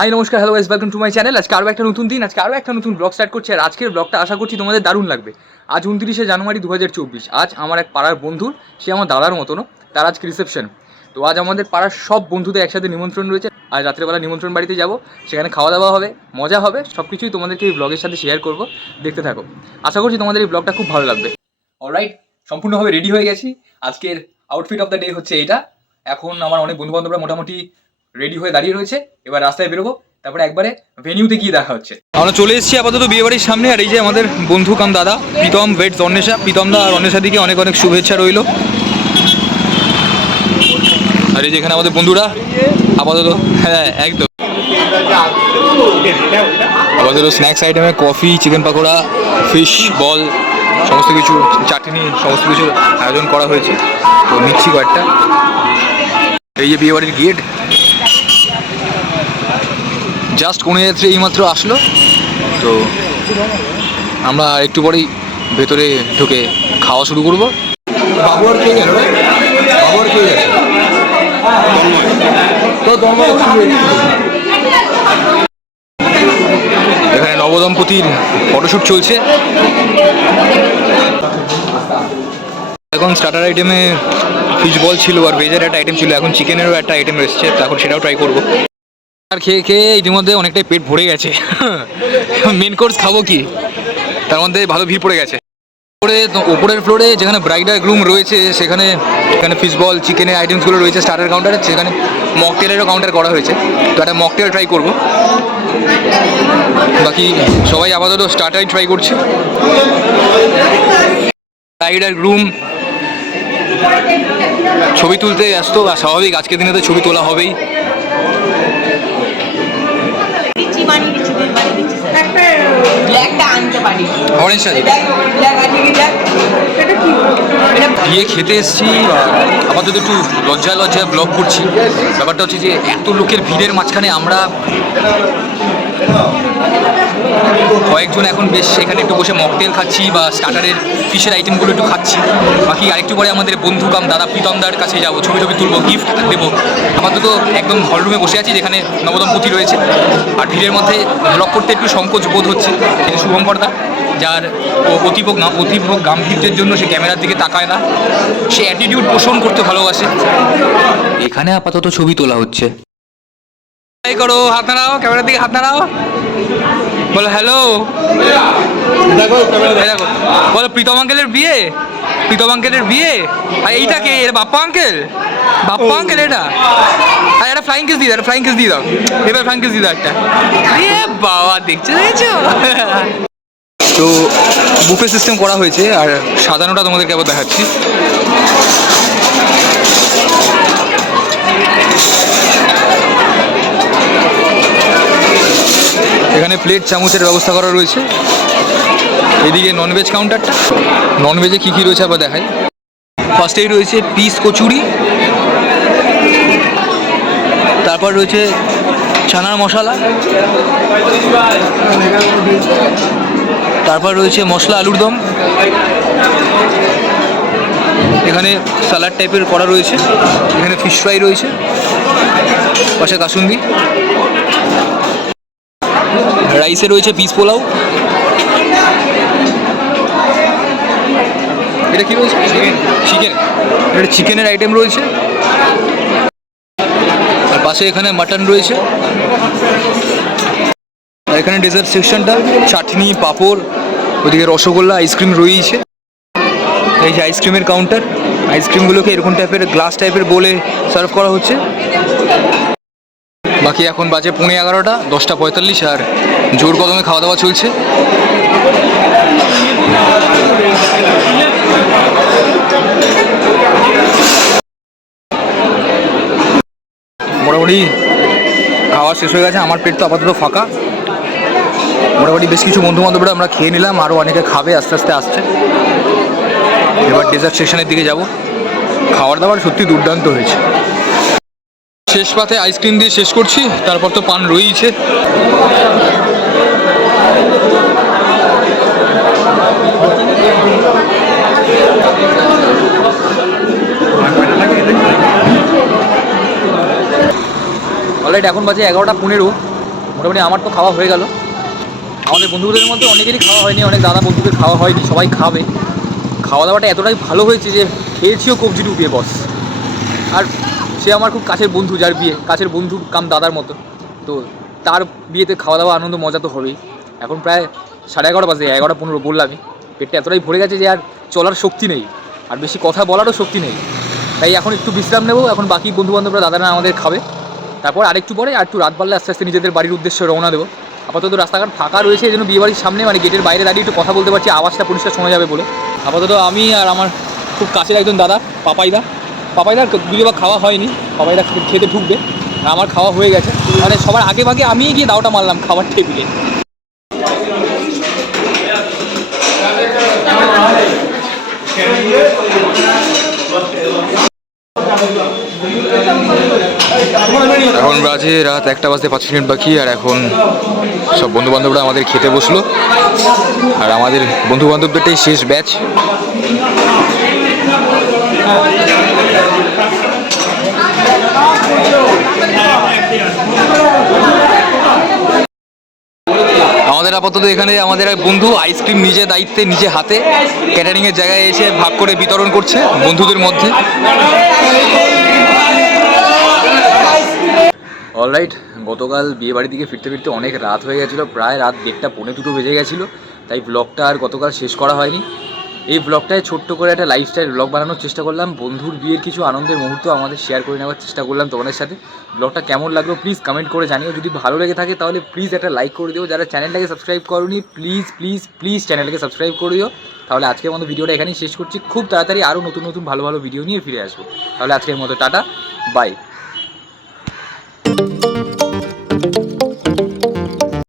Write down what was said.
High নমস্কার hello guys welcome to my channel আজকে আরও একটা নতুন দিন, আজকে আরও একটা নতুন ব্লগ স্টার্ট করছে, আর আজকের ব্লগটা আশা করছি তোমাদের দারুণ লাগবে। আজ উনত্রিশে জানুয়ারি দু হাজার চব্বিশ, আজ আমার এক পাড়ার বন্ধুর সে আমার দাদার মতনও, তার আজকে রিসেপশন তো আজ আমাদের পাড়ার সব বন্ধুদের একসাথে নিমন্ত্রণ রয়েছে। আজ রাত্রেবেলা নিমন্ত্রণ বাড়িতে যাব, সেখানে খাওয়া দাওয়া হবে, মজা হবে সব কিছুই তোমাদেরকে এই ব্লগের সাথে শেয়ার করব। দেখতে থাকো। আশা করছি তোমাদের এই ব্লগটা খুব ভালো লাগবে। অলরাইট সম্পূর্ণভাবে রেডি হয়ে গেছি। আজকের আউটফিট অফ দ্য ডে হচ্ছে এইটা এখন আমার অনেক বন্ধু বান্ধবরা মোটামুটি রেডি হয়ে দাঁড়িয়ে রয়েছে। এবার রাস্তায় বেরোবো। তারপরে একবারে ভেনিউতে গিয়ে দেখা হচ্ছে। আমরা চলে এসেছি আপাতত বিয়ে বাড়ির সামনে, আর এই যে আমাদের বন্ধু কাম দাদা, প্রীতম ভেটস অন্বেষা। প্রীতম দা আর অন্বেষা দিকে অনেক অনেক শুভেচ্ছা রইল। আর এই যে এখানে আমাদের বন্ধুরা, আপাতত হ্যাঁ একদম। আপাতত স্ন্যাক্স আইটেমে coffee chicken pakora fish ball সমস্ত কিছু, চাটনি, সমস্ত কিছু আয়োজন করা হয়েছে। তো নিচ্ছি কয়েকটা। এই যে বিয়ে বাড়ির গেট জাস্ট কোনো যাত্রী এইমাত্র আসলো। তো আমরা একটু পরেই ভেতরে ঢুকে খাওয়া শুরু করব। বাবু আর কে বাবু আর কে তো এখানে নবদম্পতির ফটোশ্যুট চলছে। এখন স্টার্টার আইটেমে ফিশ বল ছিল আর ভেজের একটা আইটেম ছিল, এখন চিকেনেরও একটা আইটেম এসছে, তো এখন সেটাও ট্রাই করব। আর খেয়ে খেয়ে ইতিমধ্যে অনেকটাই পেট ভরে গেছে। মেন কোর্স খাব কি? তার মধ্যে ভালো ভিড় পড়ে গেছে। ওপরে ওপরের ফ্লোরে যেখানে ব্রাইডার গ্রুম রয়েছে, সেখানে এখানে ফিশ বল চিকেনের আইটেমসগুলো রয়েছে স্টার্টার কাউন্টারে সেখানে মকটেলেরও কাউন্টার করা হয়েছে। তো একটা মকটেল ট্রাই করব। বাকি সবাই আপাতত স্টার্টারই ট্রাই করছে। ব্রাইডার গ্রুম ছবি তুলতে ব্যস্ত, আর স্বাভাবিক আজকের দিনে তো ছবি তোলা হবেই। অরেঞ্জ এটা বিয়ে খেতে এসেছি আপাতত একটু লজ্জায় লজ্জায় ব্লগ করছি। ব্যাপারটা হচ্ছে যে এত লোকের ভিড়ের মাঝখানে আমরা কয়েকজন এখন বেশ এখানে একটু বসে মকটেল খাচ্ছি বা স্টার্টারের ফিশের আইটেমগুলো একটু খাচ্ছি। বাকি আরেকটু পরে আমাদের বন্ধু কাম দাদা প্রীতমদার কাছে যাব ছবি টবি তুলবো গিফট দেবো। আপাতত একদম হল রুমে বসে আছি যেখানে নবদম্পতি রয়েছে। আর ভিড়ের মধ্যে ব্লগ করতে একটু সংকোচ বোধ হচ্ছে। এই যে শুভঙ্কর দা যার ও- অতীব অতীব গাম্ভীর্যের জন্য সে ক্যামেরার দিকে তাকায় না। সে অ্যাটিটিউড পোষণ করতে ভালোবাসে। এখানে আপাতত ছবি তোলা হচ্ছে। করো হাত নাড়াও ক্যামেরার দিকে হাত নাড়াও। বলো হ্যালো দেখো দেখো। বলো প্রীতম আঙ্কেলের বিয়ে? প্রীতম আঙ্কেলের বিয়ে? আর এইটা কে? এর বাপ্পা আঙ্কেল? বাপ্পা আঙ্কেল এটা? আর একটা ফ্লাইং কিস দিয়ে দাও ফ্লাইং কিস দিয়ে দাও। এবার ফ্লাইং কিস দিয়ে দাও একটা। এ বাবা দেখছ দেখছ তো বুফে সিস্টেম করা হয়েছে আর সাজানোটা তোমাদেরকে আবার দেখাচ্ছি। এখানে প্লেট চামচের ব্যবস্থা করা রয়েছে। এদিকে ননভেজ কাউন্টারটা ননভেজে কী কী রয়েছে আবার দেখাই। ফার্স্টেই রয়েছে পিস কচুরি। তারপর রয়েছে ছানার মশলা। তারপর রয়েছে মশলা আলুর দম। এখানে স্যালাড টাইপের করা রয়েছে। এখানে ফিশ ফ্রাই রয়েছে। পাশে কাসুন্দি। রাইসে রয়েছে পিস পোলাও। এটা কি রয়েছে? চিকেন এটা চিকেনের আইটেম রয়েছে। আর পাশে এখানে মাটন রয়েছে। এখানে ডেজার্ট সেকশনটা চাটনি, পাঁপড়, ওদিকে রসগোল্লা আইসক্রিম রয়েছে এই যে আইসক্রিমের কাউন্টার আইসক্রিমগুলোকে এরকম টাইপের গ্লাস টাইপের বলে সার্ভ করা হচ্ছে। বাকি এখন বাজে পৌনে এগারোটা, দশটা পঁয়তাল্লিশ, আর জোর কদমে খাওয়া দাওয়া চলছে। মোটামুটি খাওয়া শেষ হয়ে গেছে, আমার পেট তো আপাতত ফাঁকা। মোটামুটি বেশ কিছু বন্ধু বান্ধবরা আমরা খেয়ে নিলাম আরও অনেকে খাবে, আস্তে আস্তে আসছে। এবার ডেজার্ট সেকশনের দিকে যাব। খাবার দাবার সত্যি দুর্দান্ত হয়েছে। শেষ পাতে আইসক্রিম দিয়ে শেষ করছি, তারপর তো পান রয়েইছে। অলরাইট এখন বাজে এগারোটা পনেরো। মোটামুটি আমার তো খাওয়া হয়ে গেল। আমাদের বন্ধুদের মধ্যে অনেকেরই খাওয়া হয়নি, অনেক দাদা বন্ধুদের খাওয়া হয়নি, সবাই খাবে। খাওয়া দাওয়াটা এতটাই ভালো হয়েছে যে খেয়েছিও কবজি ডুবিয়ে বস। আর সে আমার খুব কাছের বন্ধু, যার বিয়ে, কাছের বন্ধু কাম দাদার মতো। তো তার বিয়েতে খাওয়া দাওয়া, আনন্দ, মজা তো হবেই। এখন প্রায় সাড়ে এগারোটা বাজে এগারোটা পনেরো বললামই। পেটটা এতটাই ভরে গেছে যে আর চলার শক্তি নেই, আর বেশি কথা বলারও শক্তি নেই। তাই এখন একটু বিশ্রাম নেব, এখন বাকি বন্ধু বান্ধবরা দাদারা আমাদের খাবে। তারপর আরেকটু পরে, আর একটু রাত বাড়লে আস্তে আস্তে নিজেদের বাড়ির উদ্দেশ্যে রওনা দেবো। আপাতত রাস্তাঘাট ফাঁকা রয়েছে, এই জন্য বিয়ে বাড়ির সামনে মানে গেটের বাইরে দাঁড়িয়ে একটু কথা বলতে পারছি, আওয়াজটা পরিষ্কার শোনা যাবে বলে। আপাতত আমি আর আমার খুব কাছের একজন দাদা, পাপাইদা। পাপাইদার দুটো বা খাওয়া হয়নি, পাপাইদা খেতে ঢুকবে আমার খাওয়া হয়ে গেছে। মানে সবার আগে ভাগে আমিই গিয়ে দাওটা মারলাম খাবার টেবিলে। এখন বাজে রাত একটা বাজতে পাঁচ মিনিট বাকি, আর এখন সব বন্ধু বান্ধবরা আমাদের খেতে বসল। আর আমাদের বন্ধু বান্ধবদেরটাই শেষ ব্যাচ। আমাদের আপাতত এখানে আমাদের এক বন্ধু আইসক্রিম নিজে দায়িত্বে, নিজে হাতে ক্যাটারিং এর জায়গায় এসে ভাগ করে বিতরণ করছে বন্ধুদের মধ্যে। অলরাইট গতকাল বিয়ে বাড়ি থেকে ফিরতে ফিরতে অনেক রাত হয়ে গেছিল, প্রায় রাত দেড়টা পৌনে দুটো বেজে গেছিল, তাই ব্লগটা আর গতকাল শেষ করা হয়নি। এই ব্লগটায় ছোট্ট করে একটা লাইফস্টাইল ব্লগ বানানোর চেষ্টা করলাম, বন্ধুর বিয়ের কিছু আনন্দের মুহূর্ত আমাদের শেয়ার করে নেওয়ার চেষ্টা করলাম তোমাদের সাথে। ব্লগটা কেমন লাগল প্লিজ কমেন্ট করে জানিও, যদি ভালো লেগে থাকে তাহলে প্লিজ একটা লাইক করে দিও, যারা চ্যানেলটাকে সাবস্ক্রাইব করনি প্লিজ প্লিজ প্লিজ চ্যানেলটাকে সাবস্ক্রাইব করে দিও। তাহলে আজকের মতো ভিডিওটা এখানেই শেষ করছি, খুব তাড়াতাড়ি আরও নতুন নতুন ভালো ভালো ভিডিও নিয়ে ফিরে আসব। তাহলে আজকের মতো, টাটা বাই you